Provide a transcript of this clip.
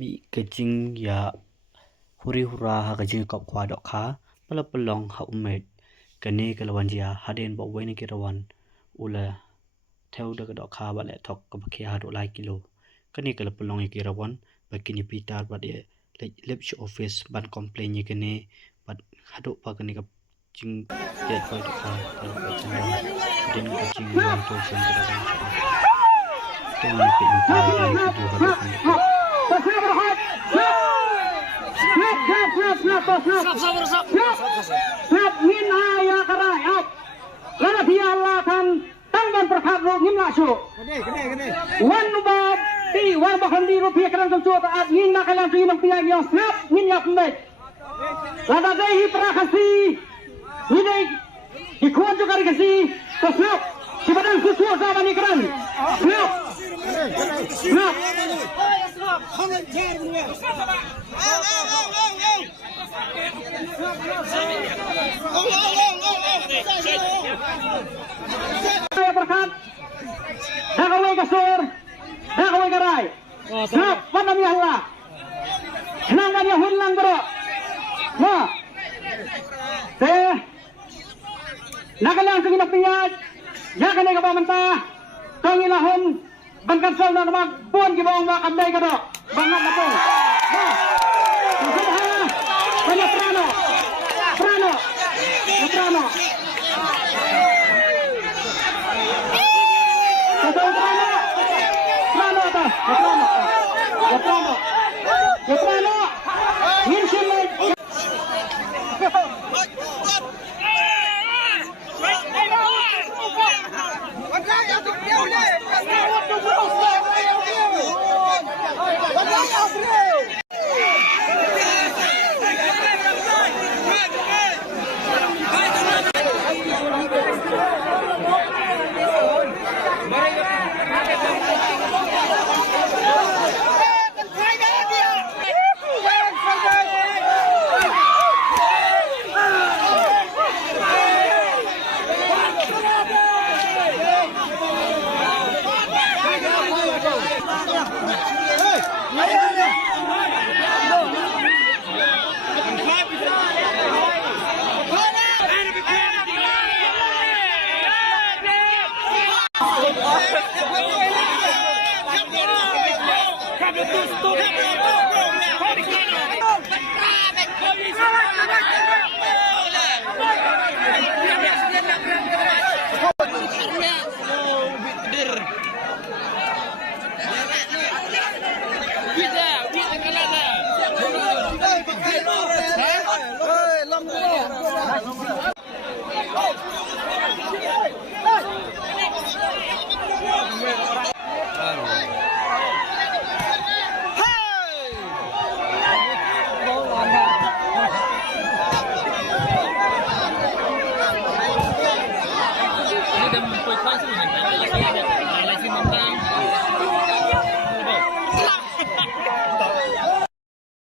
มีกระจิงยาฮุริฮุราหากระจิงกับควาดอกขาปลาปลองหาอุเมดกันนี้กะละวันจียาหาเดนบอกไว้ในกิรวันอุลาเท่าเด็กดอกขาบาเลทอกกับเขียหาดหลายกิโลกันนี้กะละปลองในกิรวันบักินีปีตาร์บัดเอเล็บชออฟฟิศบันคอมเพลนยังกันนี้บัดหาดปากันนี้กับจิงเด็ดไปดอกขาตลอดไปจนเดินกระจิงวันตัวเชนกิรวันตัวนี้เป็นตาได้ดูหาดกันนี้Snap min ayah kerajaan. Lalu dia Allah kan tangan berhak rogim lasu. Wan nubab di wan bahkan di rupiah kerana tentu taat min nak kalian tu yang tiang yang snap min yang pembet. Lalu dia hiperakasi. Ini dikuat juga dikasi. So snap. Siapa susu sama ni keran. Snap. Snap. Saya berkat. Dah kawai kasur. Dah kawai karai. Snap. Mana mi Allah. Senang kan yang hilang bro. Nah. Saya. Nakalang kini nak piat. Ya kan yang mentah. Kangilahon. Bangkan sol na naman. Buwan gibawang mga kamday ka do. Bangat na po. Nah. Banyak Prano. Prano. Prano. Prano. Prano atas. Prano. Prano. Prano. Minsin mo. Ini dah mempunyai kuasa dengan